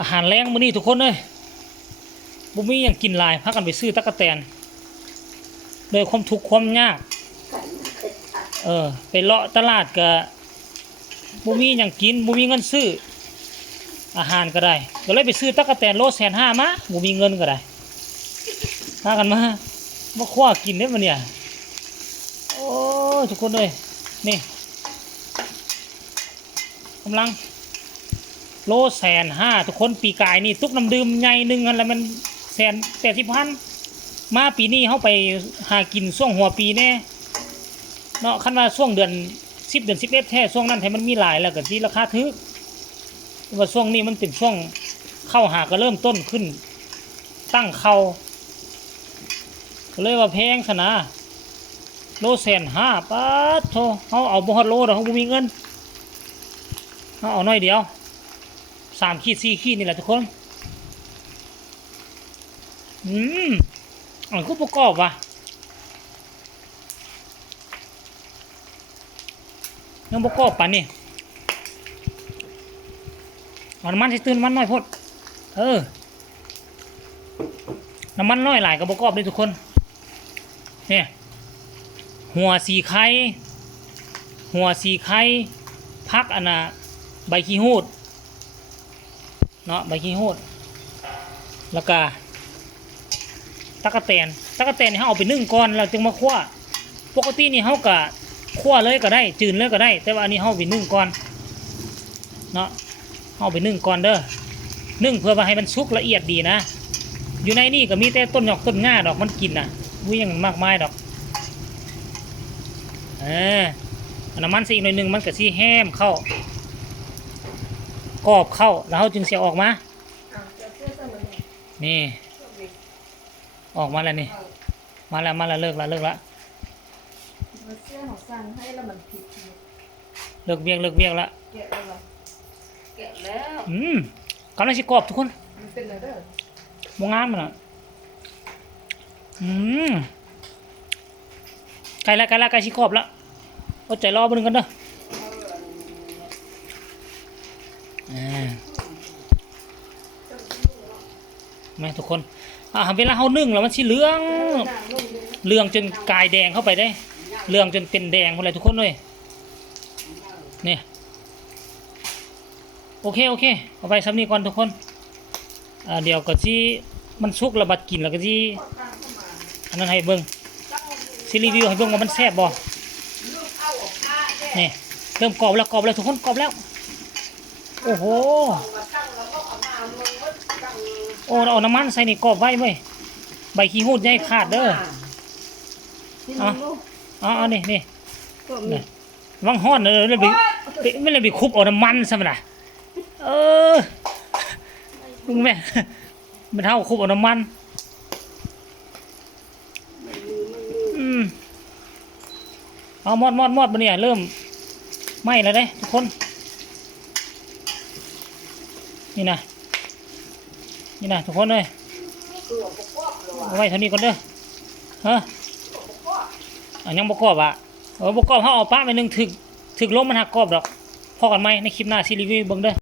อาหารแรงมื้อนี้ทุกคนเลยบุมีอย่างกินหลายพากันไปซื้อตั๊กแตนโดยความทุกข์ความยากไปเลาะตลาดก็บุมีอย่างกินบุมีเงินซื้ออาหารก็ได้ก็เลยไปซื้อตั๊กแตนโล150,000มาบุมีเงินก็ได้พากันมาคว้ากินได้มาเนี่ยโอ้ทุกคนเลยนี่กำลังโล150,000ทุกคนปีกายนี่ตุกน้ำดื่มใหญ่หนึ่งอะไรมัน180,000มาปีนี้เขาไปหากินช่วงหัวปีแน่เนาะคันว่าช่วงเดือน10 เดือน 11แท้ช่วงนั้นให้มันมีหลายแล้วก็ที่ราคาถึกว่าช่วงนี้มันเป็นช่วงเข้าหาก็เริ่มต้นขึ้นตั้งเขาก็เลยว่าแพงซะนะโล150,000ป๊าดโธ่เขาเอาบ่ฮอดโลดอกเขาบ่มีเงินเขาเอาน้อยเดียว3 ขีด 4 ขีดนี่แหละทุกคนอันก็ประกอบว่ะยังประกอบป่ะนี่น้ำมันสิตื่นมันน้อยพดน้ำมันน้อยหลายก็ประกอบด้วยทุกคนเนี่ยหัวสีไข่พักอันน่ะใบขี้หูดเนาะใบขี้หูดแล้วก็ตั๊กแตนนี่เขาเอาไปนึ่งก่อนเราจึงมาคั่วปกตินี่เขากะคั่วเลยก็ได้จืดเลยก็ได้แต่ว่าอันนี้เขาไปนึ่งก่อนเนาะเขาไปนึ่งก่อนเด้อนึ่งเพื่อว่าให้มันสุกละเอียดดีนะอยู่ในนี่ก็มีแต่ต้นหยอกต้นง่าดอกมันกินนะวิ่งมากมายดอกน้ำมันสีอีกหน่อยนึงมันก็สีแห้มเข้ากรอบเข้าแล้วเขาจึงเสียออกมานี่ออกมาแล้วนี่มาแล้วเลิกละเลิกเวียงละแกะแล้วกำลังสิกรอบทุกคนมองงามมันอ่ะใกล้สิกรอบแล้วอดใจรอบึงกันเด้อแม่ทุกคนเวลาเขานึ่งแล้วมันสีเหลืองจนกายแดงเข้าไปได้เหลืองจนเป็นแดงคนไรทุกคนเลยนี่โอเคเอาไปซ้ำนี้ก่อนทุกคนเดี๋ยวก็ที่มันสุกระบาดกินแล้วก็ที่อันนั้นให้เบิ้งซีรีวิวให้เบิ้งว่ามันแซ่บบ่นี่เริ่มกรอบแล้วทุกคนกรอบแล้วโอ้โหเอาน้ำมันใส่นี่กรอบไว้เว้ยใบขี้หูดใหญ่ขาดเด้อเอานี่วังห้อนเลยไม่เลยไปคุบเอาน้ำมันซะมั้ยล่ะมึงแม่ไม่เท่าคุบเอาน้ำมันเอามอดมาเนี่ยเริ่มไหม้แล้วเด้ทุกคนนี่นะทุกคนเลยเอาไว้เท่านี้ก่อนเด้อยังประกอบประกอบเขาเอาป้าไปนึงถึกล้มมันหักกรอบดอกพอกันไหมในคลิปหน้าซีรีส์เบิ่งเด้อ